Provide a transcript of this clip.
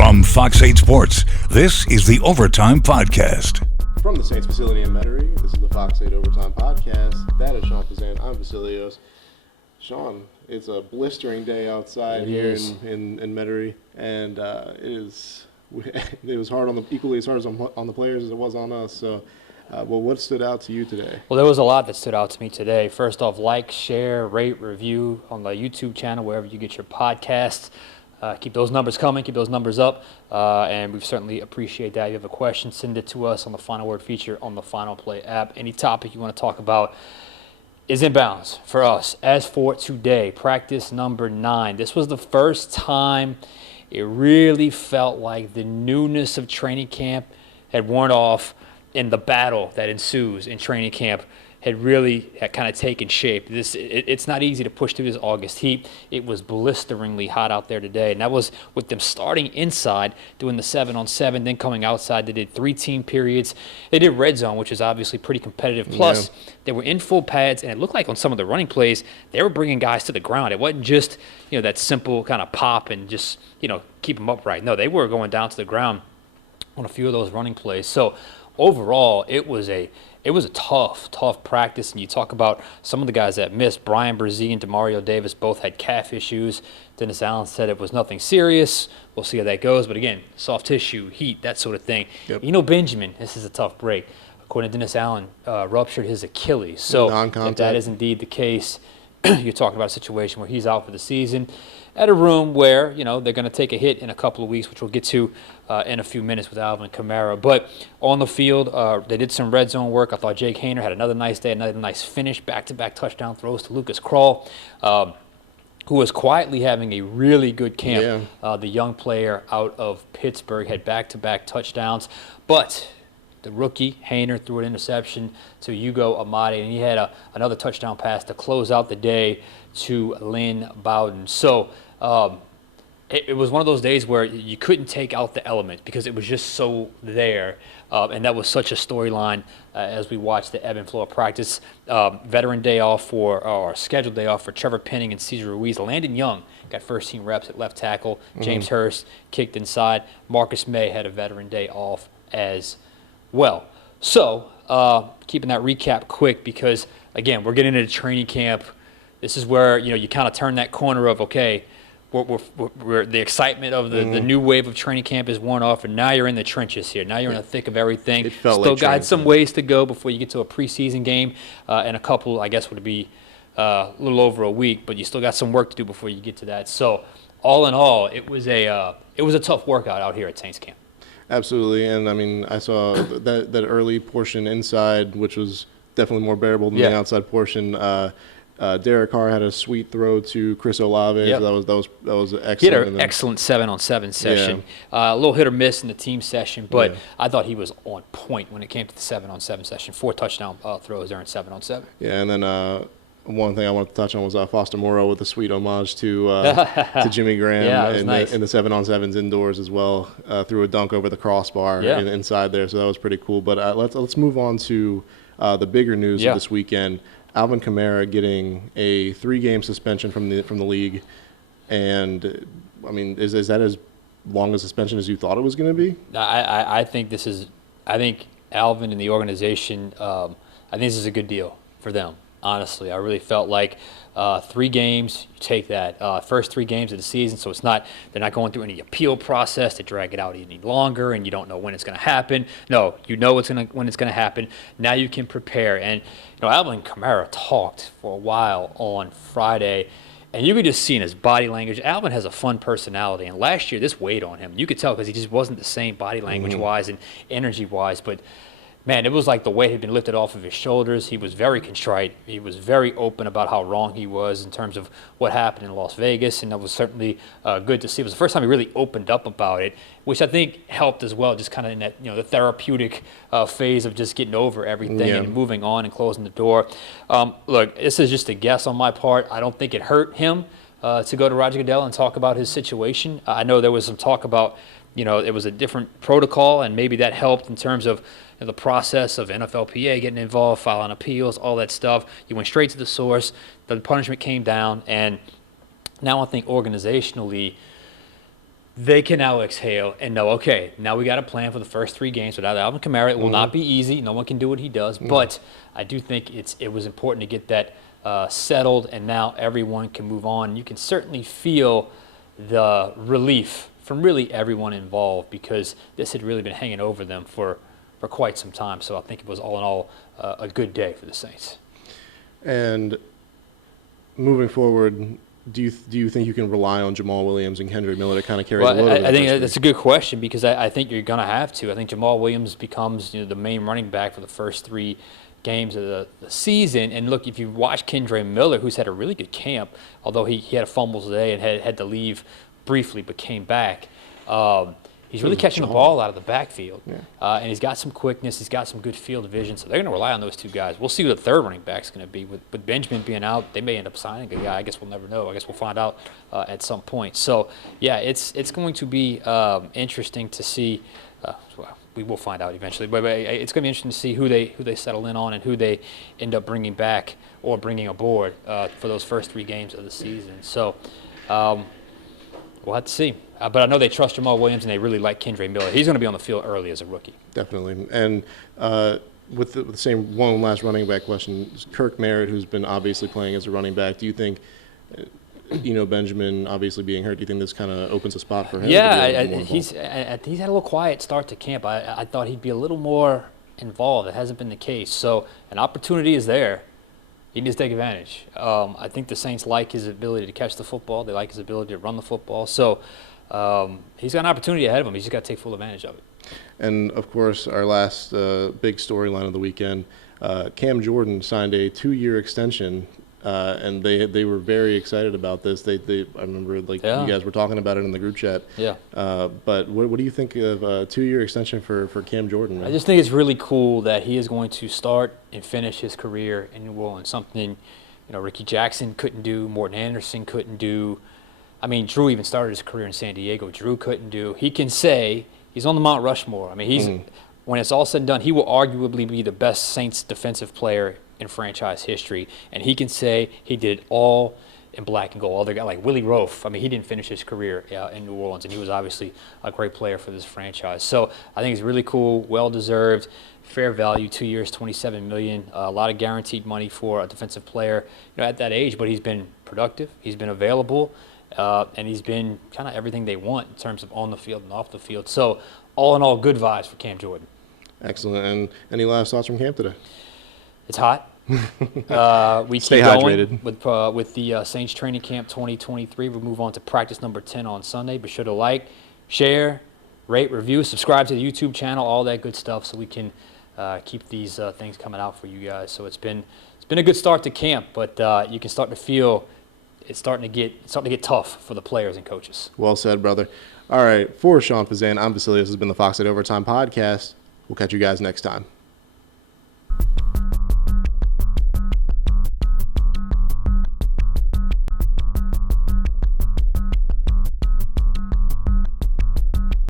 From Fox 8 Sports, this is the Overtime Podcast. From the Saints facility in Metairie, this is the Fox 8 Overtime Podcast. That is Sean Fazan. I'm Vasilios. Sean, it's a blistering day outside here in Metairie, and it was hard equally as hard as on the players as it was on us. So, what stood out to you today? Well, there was a lot that stood out to me today. First off, like, share, rate, review on the YouTube channel, wherever you get your podcasts. Keep those numbers coming, keep those numbers up, and we certainly appreciate that. If you have a question, send it to us on the Final Word feature on the Final Play app. Any topic you want to talk about is in bounds for us. As for today, practice number 9. This was the first time it really felt like the newness of training camp had worn off, and the battle that ensues in training camp had kind of taken shape. It's not easy to push through this August heat. It was blisteringly hot out there today, and that was with them starting inside, doing the 7-on-7, then coming outside. They did 3-team periods. They did red zone, which is obviously pretty competitive. Plus, they were in full pads, and it looked like on some of the running plays, they were bringing guys to the ground. It wasn't just that simple kind of pop and just keep them upright. No, they were going down to the ground on a few of those running plays. So overall, it was a tough practice, and you talk about some of the guys that missed. Brian Brzee and Demario Davis both had calf issues. Dennis Allen said it was nothing serious. We'll see how that goes. But again, soft tissue, heat, that sort of thing. Yep. Benjamin, this is a tough break. According to Dennis Allen, ruptured his Achilles. So if that is indeed the case, you're talking about a situation where he's out for the season at a room where, they're going to take a hit in a couple of weeks, which we'll get to in a few minutes with Alvin Kamara. But on the field, they did some red zone work. I thought Jake Haener had another nice day, another nice finish, back-to-back touchdown throws to Lucas Krull, who was quietly having a really good camp. Yeah. The young player out of Pittsburgh had back-to-back touchdowns. But the rookie, Haener, threw an interception to Hugo Amadi, and he had another touchdown pass to close out the day to Lynn Bowden. So it was one of those days where you couldn't take out the element because it was just so there. And that was such a storyline as we watched the ebb and flow of practice. Veteran day off or scheduled day off for Trevor Penning and Cesar Ruiz. Landon Young got first-team reps at left tackle. James Hurst kicked inside. Marcus May had a veteran day off as well. So keeping that recap quick because, again, we're getting into training camp. This is where, you kind of turn that corner of, okay, we're the excitement of the new wave of training camp is worn off, and now you're in the trenches here. Now you're in the thick of everything. It felt Still like got some ways to go before you get to a preseason game, and a couple, I guess, would be a little over a week, but you still got some work to do before you get to that. So all in all, it was a tough workout out here at Saints camp. Absolutely, and I mean, I saw that early portion inside, which was definitely more bearable than the outside portion. Derek Carr had a sweet throw to Chris Olave. Yep. So that was excellent. He had an excellent 7-on-7 session. Yeah. A little hit or miss in the team session, but I thought he was on point when it came to the 7-on-7 session. 4 touchdown throws there in 7-on-7. Yeah, and then one thing I wanted to touch on was Foster Moreau with a sweet homage to Jimmy Graham in the 7-on-7s indoors as well. Threw a dunk over the crossbar inside there, so that was pretty cool. But let's move on to the bigger news of this weekend. Alvin Kamara getting a 3-game suspension from the league, and I mean, is that as long a suspension as you thought it was going to be? I think Alvin and the organization. I think this is a good deal for them. Honestly, I really felt like 3 games, you take that first 3 games of the season, so they're not going through any appeal process to drag it out any longer, and you don't know when it's going to happen. No, you know when it's going to happen. Now you can prepare. And Alvin Kamara talked for a while on Friday, and you could just see in his body language, Alvin has a fun personality, and last year this weighed on him. You could tell because he just wasn't the same body language-wise and energy-wise, but man, it was like the weight had been lifted off of his shoulders. He was very contrite. He was very open about how wrong he was in terms of what happened in Las Vegas, and that was certainly good to see. It was the first time he really opened up about it, which I think helped as well, just kind of in that the therapeutic phase of just getting over everything and moving on and closing the door. Look, this is just a guess on my part. I don't think it hurt him to go to Roger Goodell and talk about his situation. I know there was some talk about it was a different protocol, and maybe that helped in terms of the process of NFLPA getting involved, filing appeals, all that stuff. You went straight to the source. The punishment came down, and now I think organizationally they can now exhale and know, okay, now we got a plan for the first 3 games without Alvin Kamara. It will not be easy. No one can do what he does. But I do think it was important to get that settled, and now everyone can move on. You can certainly feel the relief from really everyone involved, because this had really been hanging over them for quite some time. So I think it was all in all a good day for the Saints. And moving forward, do you think you can rely on Jamal Williams and Kendrick Miller to kind of carry the load? I think that's a good question, because I think you're going to have to. I think Jamal Williams becomes the main running back for the first 3 games of the season. And look, if you watch Kendrick Miller, who's had a really good camp, although he had a fumble today and had to leave briefly but came back, he's really catching the ball out of the backfield. And he's got some quickness. He's got some good field vision. So they're going to rely on those 2 guys. We'll see who the third running back's going to be. With Benjamin being out, they may end up signing a guy. I guess we'll never know. I guess we'll find out at some point. So, yeah, it's going to be interesting to see. Well, we will find out eventually. But it's going to be interesting to see who they settle in on and who they end up bringing back or bringing aboard for those first 3 games of the season. So we'll have to see. But I know they trust Jamal Williams, and they really like Kendrick Miller. He's going to be on the field early as a rookie. Definitely. And with the same one last running back question, Kirk Merritt, who's been obviously playing as a running back, do you think, Benjamin obviously being hurt, do you think this kind of opens a spot for him? Yeah, he's had a little quiet start to camp. I thought he'd be a little more involved. It hasn't been the case. So an opportunity is there. He needs to take advantage. I think the Saints like his ability to catch the football. They like his ability to run the football. So he's got an opportunity ahead of him. He's just got to take full advantage of it. And, of course, our last big storyline of the weekend, Cam Jordan signed a 2-year extension, and they were very excited about this. I remember, you guys were talking about it in the group chat. Yeah. But what do you think of a 2-year extension for Cam Jordan? Man? I just think it's really cool that he is going to start and finish his career in New Orleans, something Ricky Jackson couldn't do, Morton Anderson couldn't do. I mean, Drew even started his career in San Diego. Drew couldn't do. He can say he's on the Mount Rushmore. I mean, when it's all said and done, he will arguably be the best Saints defensive player in franchise history. And he can say he did all in black and gold. Other guy like Willie Roaf, I mean, he didn't finish his career in New Orleans, and he was obviously a great player for this franchise. So I think it's really cool, well-deserved, fair value, 2 years, $27 million, a lot of guaranteed money for a defensive player at that age. But he's been productive. He's been available. And he's been kind of everything they want in terms of on the field and off the field. So, all in all, good vibes for Cam Jordan. Excellent. And any last thoughts from camp today? It's hot. We Stay keep hydrated. Going with the Saints Training Camp 2023. We'll move on to practice number 10 on Sunday. Be sure to like, share, rate, review, subscribe to the YouTube channel, all that good stuff, so we can keep these things coming out for you guys. So it's been a good start to camp, but you can start to feel it's starting to get tough for the players and coaches. Well said, brother. All right, for Sean Fazan, I'm Vasilios. This has been the Fox at Overtime podcast. We'll catch you guys next time.